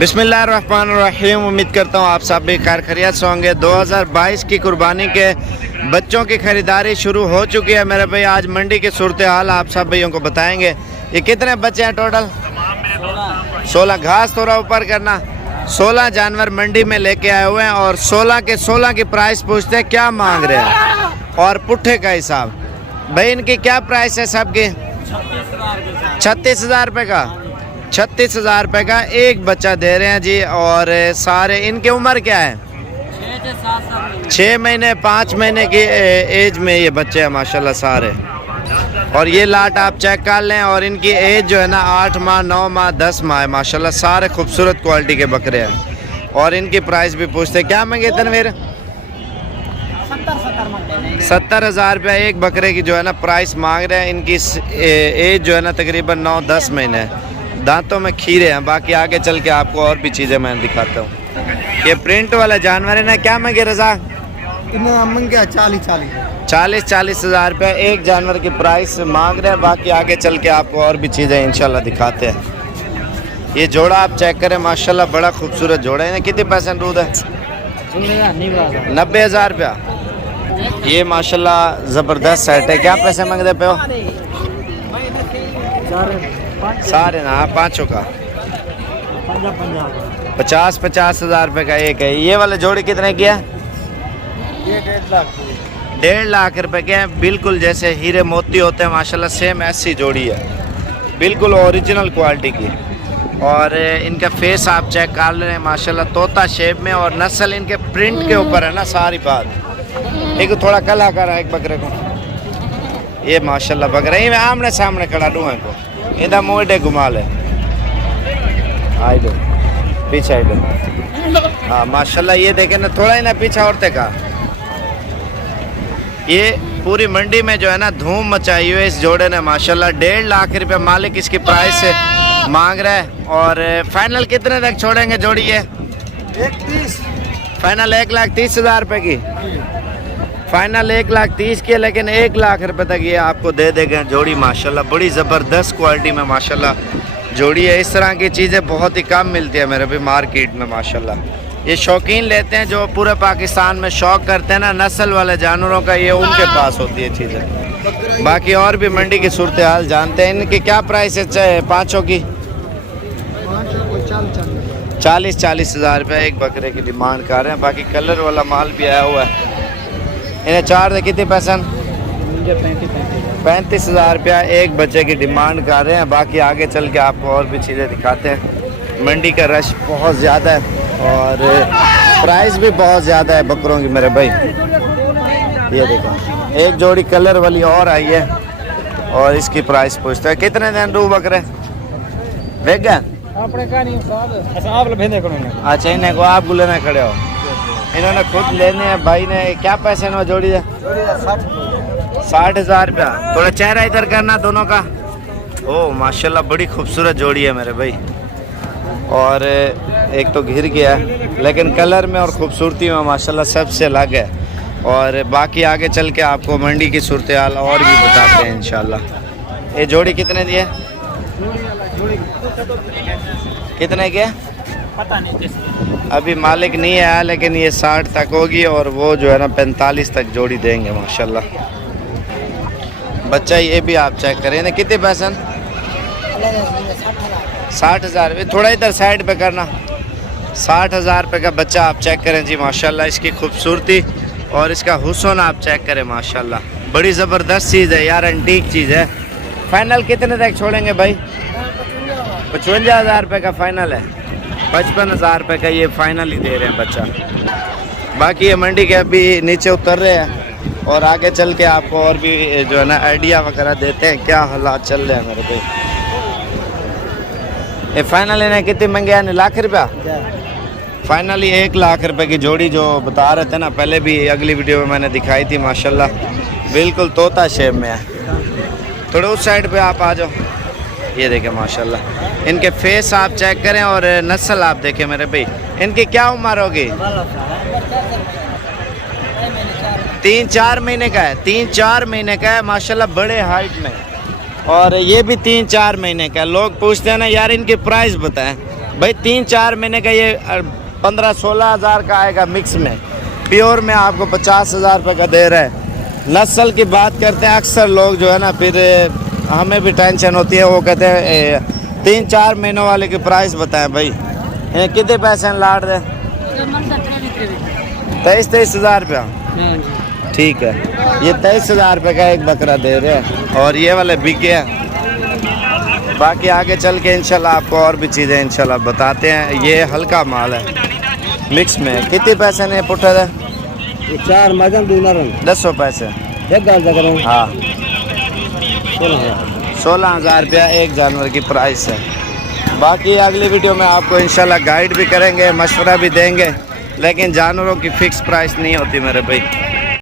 बिस्मिल्लाहिर्रहमानिर्रहीम। उम्मीद करता हूँ आप सब भी खैर खैरियत से होंगे। 2022 की कुर्बानी के बच्चों की ख़रीदारी शुरू हो चुकी है मेरे भाई। आज मंडी की सूरत हाल आप सब भाइयों को बताएंगे। ये कितने बच्चे हैं टोटल? 16। घास थोड़ा ऊपर करना। 16 जानवर मंडी में लेके आए हुए हैं और 16 के 16 की प्राइस पूछते हैं क्या मांग रहे हैं और पुट्ठे का हिसाब। भाई इनकी क्या प्राइस है सबकी? 36,000 रुपये का। 36,000 रुपये का एक बच्चा दे रहे हैं जी। और सारे इनकी उम्र क्या है? 6 महीने 5 महीने की एज में ये बच्चे हैं माशाल्लाह सारे। और ये लाट आप चेक कर लें और इनकी एज जो है ना 8 माह 9 माह 10 माह है माशाल्लाह। सारे खूबसूरत क्वालिटी के बकरे हैं और इनकी प्राइस भी पूछते हैं क्या मांगे तनवीर? 70,000 रुपया एक बकरे की जो है ना प्राइस मांग रहे हैं। इनकी एज जो है ना तकरीबन 9-10 महीने है। दांतों में खीरे हैं। बाकी आगे चल के आपको और भी चीज़ें मैं दिखाता हूँ। ये प्रिंट वाला जानवर है ना, क्या मांगे रजा? 40,000 रुपये एक जानवर की प्राइस मांग रहे हैं। बाकी आगे चल के आपको और भी चीज़ें इंशाल्लाह दिखाते हैं। ये जोड़ा आप चेक करें माशाल्लाह बड़ा खूबसूरत जोड़ा है। कितने पैसे दूध है? 90,000 रुपया। ये माशाल्लाह ज़बरदस्त सेट है। क्या पैसे मांगते पे हो? सारे ना पाँचों का 50,000 रुपये का एक है। ये वाले जोड़ी कितने की है? 1.5 लाख रुपए के हैं। बिल्कुल जैसे हीरे मोती होते हैं माशाल्लाह सेम ऐसी जोड़ी है, बिल्कुल ओरिजिनल क्वालिटी की। और इनका फेस आप चेक कर रहे हैं माशाल्लाह तोता शेप में। और नस्ल इनके प्रिंट के ऊपर है ना सारी बात। एक थोड़ा कला कर एक बकरे को। ये माशाल्लाह बकरा ये मैं आमने सामने खड़ा दूँ इनको। इधर मोटे घुमा ले आई दो पीछे आई दो। हाँ माशाल्लाह ये देखे ना थोड़ा ही ना पीछा औरते का। ये पूरी मंडी में जो है ना धूम मचाई हुई है इस जोड़े ने माशाल्लाह। 1.5 लाख रुपए मालिक इसकी प्राइस से मांग रहा है। और फाइनल कितने तक छोड़ेंगे जोड़ी? ये 1.30 फाइनल 1,30,000 रुपये की। फाइनल 1,30,000 की है लेकिन 1 लाख रुपए तक ये आपको दे देंगे जोड़ी माशाल्लाह। बड़ी ज़बरदस्त क्वालिटी में माशाल्लाह जोड़ी है। इस तरह की चीज़ें बहुत ही कम मिलती है मेरे भी मार्केट में माशाल्लाह। ये शौकीन लेते हैं जो पूरे पाकिस्तान में शौक़ करते हैं ना नस्ल वाले जानवरों का, ये उनके पास होती है चीज़ें। बाकी और भी मंडी की सूरत हाल जानते हैं। इनकी क्या प्राइस है पाँचों की? 40,000 रुपये एक बकरे की डिमांड कर रहे हैं। बाकी कलर वाला माल भी आया हुआ है। इन्हें चार दे कितने पैसे? 35,000 रुपया एक बच्चे की डिमांड कर रहे हैं। बाकी आगे चल के आपको और भी चीज़ें दिखाते हैं। मंडी का रश बहुत ज़्यादा है और प्राइस भी बहुत ज़्यादा है बकरों की मेरे भाई। ये देखो एक जोड़ी कलर वाली और आई है और इसकी प्राइस पूछते हैं कितने दिन रू बकरे भेज गए? अच्छा इन्हें को आप लेने खड़े हो? इन्होंने खुद लेने हैं भाई ने। क्या पैसे ना जोड़ी है? 60,000 रुपया। थोड़ा चेहरा इधर करना दोनों का। ओह माशाल्लाह बड़ी खूबसूरत जोड़ी है मेरे भाई। और एक तो घिर गया लेकिन कलर में और खूबसूरती में माशाल्लाह सबसे अलग है। और बाकी आगे चल के आपको मंडी की सूरत हाल और भी बताते हैं इंशाल्लाह। ये जोड़ी कितने दिए? कितने के? पता नहीं, अभी मालिक नहीं आया लेकिन ये 60 तक होगी और वो जो है ना 45 तक जोड़ी देंगे माशाल्लाह। बच्चा ये भी आप चेक करें ना कितने पैसे? 60,000। थोड़ा इधर साइड पे करना। 60,000 रुपये का बच्चा आप चेक करें जी माशाल्लाह। इसकी खूबसूरती और इसका हुस्न आप चेक करें माशाल्लाह। बड़ी ज़बरदस्त चीज़ है यार, एंटीक चीज़ है। फाइनल कितने तक छोड़ेंगे भाई? 55,000 रुपये का फाइनल है। 55,000 रुपये का ये फाइनल ही दे रहे हैं बच्चा। बाकी ये मंडी के अभी नीचे उतर रहे हैं और आगे चल के आपको और भी जो है ना आइडिया वगैरह देते हैं क्या हालात चल रहे हैं मेरे भाई। ये फाइनल इन्हें कितने मंगे हैं? 1 लाख रुपया। फाइनली 1 लाख रुपए की जोड़ी जो बता रहे थे ना पहले भी अगली वीडियो में मैंने दिखाई थी माशाल्लाह। बिल्कुल तोता शेप में है। थोड़ा उस साइड पे आप आ जाओ। ये देखें माशाल्लाह इनके फेस आप चेक करें और नस्ल आप देखें मेरे भाई। इनकी क्या उम्र होगी? 3-4 महीने का है। 3-4 महीने का है माशाल्लाह बड़े हाइट में। और ये भी 3-4 महीने का। लोग पूछते हैं ना यार इनकी प्राइस बताएं। भाई 3-4 महीने का ये 15-16 हज़ार का आएगा मिक्स में। प्योर में आपको 50 हज़ार रुपये का दे रहा है। नस्ल की बात करते हैं अक्सर लोग जो है ना, फिर हमें भी टेंशन होती है। वो कहते हैं 3-4 महीनों वाले की प्राइस बताएं भाई। कितने पैसे लाड़ रहे? 23 हज़ार रुपया। ठीक है, ये 23 हज़ार रुपये का एक बकरा दे रहे हैं और ये वाले बिक गया। बाकी आगे चल के इंशाल्लाह आपको और भी चीज़ें इंशाल्लाह बताते हैं। ये हल्का माल है मिक्स में। कितने पैसे ने पुट्ठा था? 4 मजन 10 पैसे एक गाल करो। हाँ 16 हज़ार रुपया एक जानवर की प्राइस है। बाकी अगली वीडियो में आपको इंशाल्लाह गाइड भी करेंगे, मशवरा भी देंगे, लेकिन जानवरों की फ़िक्स प्राइस नहीं होती मेरे भाई।